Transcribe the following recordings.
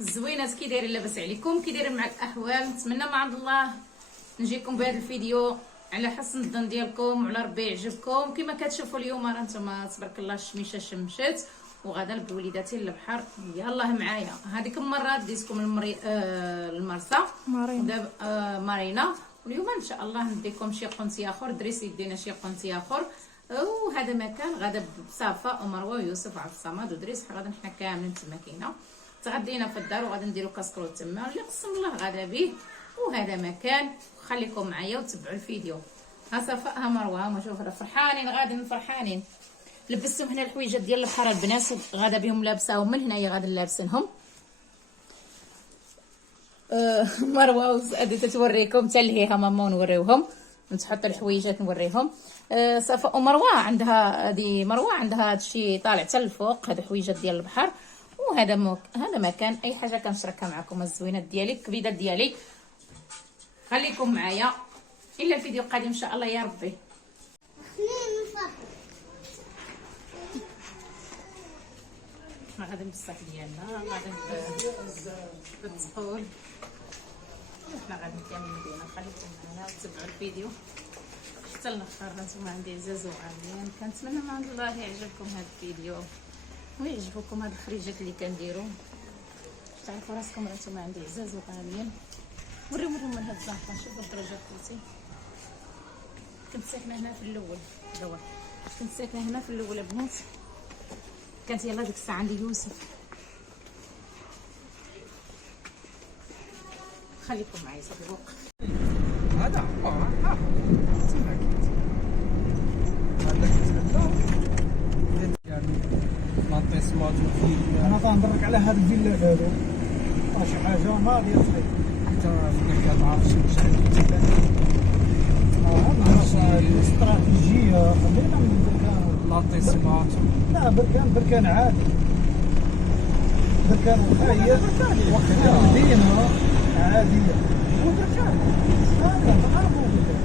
الزوينات كي دايرين؟ لاباس عليكم؟ كي دايرين مع الاحوال؟ نتمنى ما عند الله نجيكم بهذا الفيديو على حسن الظن ديالكم وعلى ربي يعجبكم. كما كتشوفوا اليوم راه نتوما تبارك الله الشميشه شمشات وغدا بوليداتي للبحر. يلاه معايا هذيك المره ديتكم المرسى دابا مارينا، واليوم ان شاء الله نديكم شي قنتي اخر، دريس يدينا شي قنتي اخر. وهذا مكان غدا بصفاء ومروه ويوسف وعبد الصمد ودريس، غدا حنا كاملين تما كاينه. تغدينا في الدار وغادي نديرو كاسكرو تما اللي قسم الله غدا به. وهذا مكان، خليكم معايا وتبعوا الفيديو. ها صفاء ها مروه، ما شوف فرحانين غادي فرحانين. لبستهم هنا الحويجات ديال البحر البنات، غدا بهم لابساهم من هنايا غادي لابسينهم. مروه وسعدي تتوريكم تلهيها ماما ونوريوهم، نتحط الحويجات نوريهم. صفاء ومروه عندها هذه مروه عندها هادشي طالع حتى الفوق، هاد حويجات ديال البحر. وهذا هذا مكان اي حاجه كنشركها معكم الزوينات ديالي الكبيدات ديالي. خليكم معايا الى الفيديو القادم ان شاء الله يا ربي. حنا غادي بالصاك ديالنا غادي بالتقول، حنا غادي نكملوا بينا. خليكم معنا وتبعوا الفيديو حتى الاخر. نتوما عندي عزاز وغاليين، كنتمنى من عند الله يعجبكم هذا الفيديو ويعجبكم هاد الخريجات اللي كنديرو. تعرفوا راسكم نتوما عندي عزاز وغاليين. وريهم من هاد الزنقه، شوفوا الدرجه ديالتي. كنت ساكنه هنا في الاول، دابا كنت ساكنه هنا في الاول البنات، كانت يلاه ديك الساعه عندي يوسف. خليكم معايا صافي الوقت. هذا ها تما انا غنهضرك على هاد الفيلا هادو، شي حاجه ناضيه صغير حتى فيك تعرف شي الاستراتيجيه. خلينا من بركان لاطيسمات. لا بركان عادي، بركان وخايه وقت مدينه عاديه. هو بركان هذا تعرفوا بركان.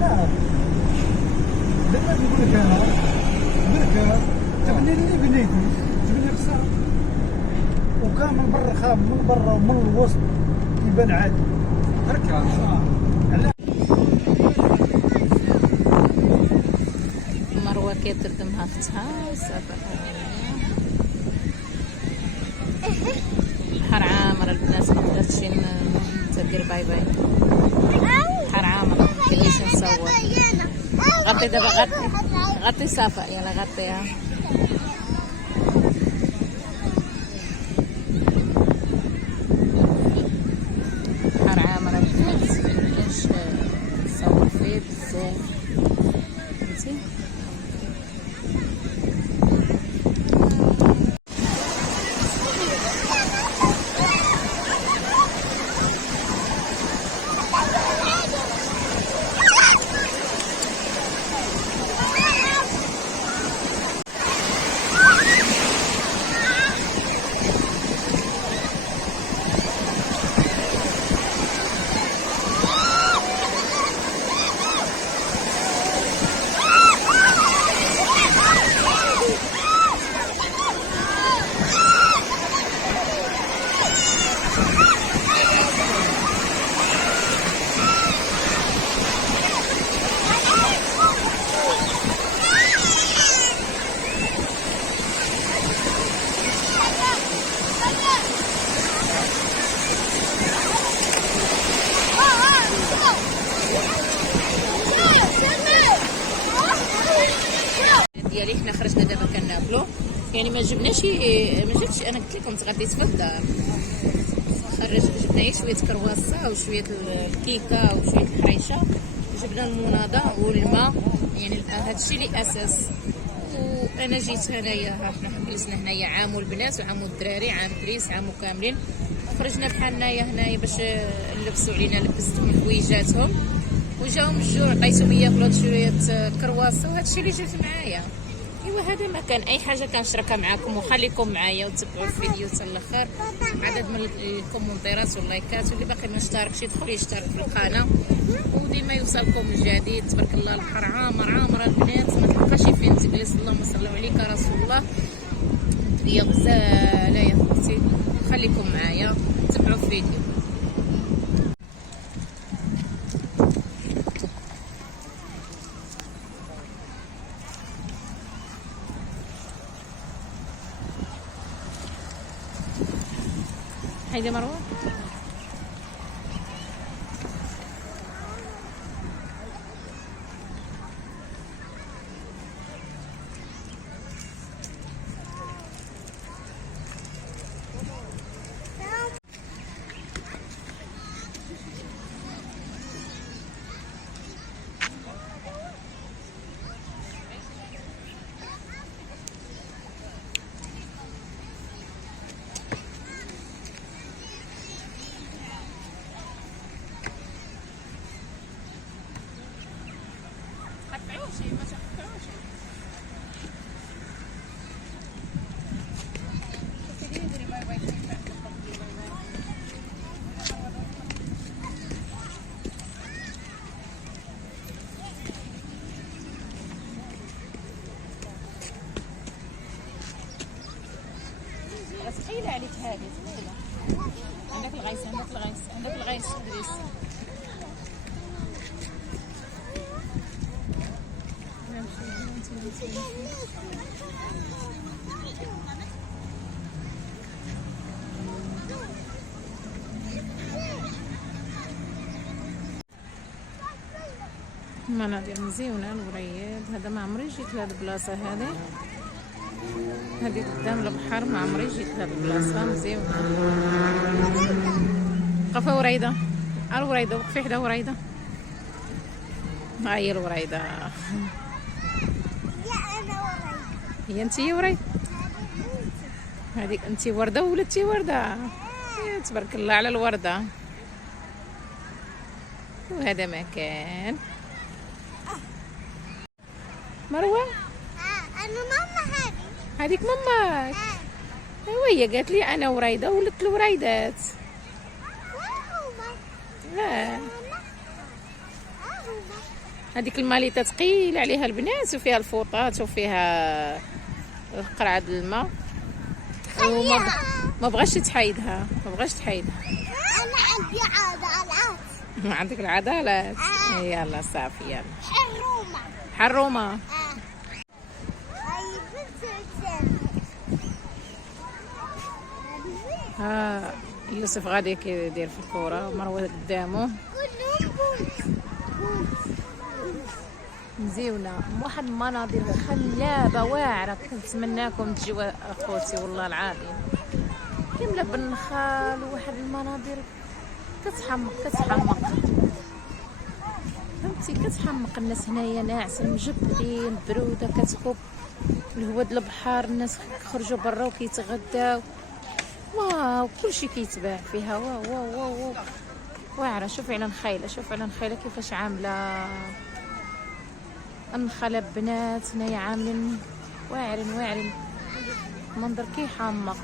لا دابا نقول لك انا بركان تبني اللي بنيتو تبني خساره، وكان من برا خاب من برا ومن الوسط يبان عادي. بركان مروه كتردمها اختها وصافا. بحر عامر البنات، ما قدرتش ندير باي باي. بحر عامر كليش نصور. غطي دابا غطي صافا، يلا غطيها. بحر عامر البنات مكانش نصور فيه بزاف، فهمتي. ديالي حنا خرجنا دابا كناكلو، يعني ما جبناش انا قلت لكم تغديت في الدار. جبنا شويه كرواسه وشويه الكيكه وشويه الحريشه، جبنا المناضه والماء، يعني هذا الشيء اللي اساس. وانا جيت هنايا، حنا جلسنا هنايا عام والبنات وعام الدراري، عام دريس عامو كاملين. خرجنا بحالنايا هنايا باش نلبسوا علينا، لبستهم حويجاتهم وجاهم الجوع، عطيتهم ياكلوا شويه كرواسه وهذا الشيء اللي جبت معايا. ايوا هذا مكان اي حاجه كنشاركها معكم، وخليكم معايا وتبعوا الفيديو حتى الاخر. عدد من الكومنتيرات واللايكات، واللي باقي ما اشتركش يدخل يشترك في القناه وديما يوصلكم الجديد. تبارك الله البحر عامر البنات، ما تلقاش فين تجلس. اللهم صل عليك رسول الله. يا غزاله يا خوتي، الفيديو. هيدي مروه. ثقيلة عليك هذه، ثقيلة. عندك الغيس، عندك الغيس، عندك الغيس ادريس. مناظر مزيونة. الوريد هذا ما عمري جيت لهاد البلاصة هذه. هذه قدام البحر، ما عمري جيت لهاد البلاصة مزيونة. وقفة وريدة، الوريدة وقفي حدا وريدة. ها هي الوريدة. هي انتي وريدة؟ هذيك انتي وردة وولدتي وردة. تبارك الله على الوردة. وهذا مكان مروة. انا ماما هذه. هذيك ماماك. وهي قالت لي انا وريدة ولدت الوريدات. هذيك الماليطة ثقيلة عليها البنات، وفيها الفوطات وفيها قرعة الماء، ما بغاش تحيدها، ما بغاش تحيدها. انا عندي عضلات. عندك العضلات. يلا صافي يلا. حرومة. حرومة. ها يوسف غادي كيدير في الكورة ومروة قدامه. مزيونة. واحد المناظر خلابة واعرة. كنتمناكم تجيو اخوتي والله العظيم. كاملة بالنخال وواحد المناظر كتحمق كتحمق. فهمتي كتحمق. الناس هنايا ناعسين مجبدين، برودة كتكب، الهواء د البحر، الناس خرجوا برا وكيتغداو. واو كلشي كيتباع فيها. واو واو واو, واو. واعرة. شوفي على النخيلة، شوفي على النخيلة كيفاش عاملة. النخلة بنات هنايا عاملين واعرين واعرين. منظر كيحمق.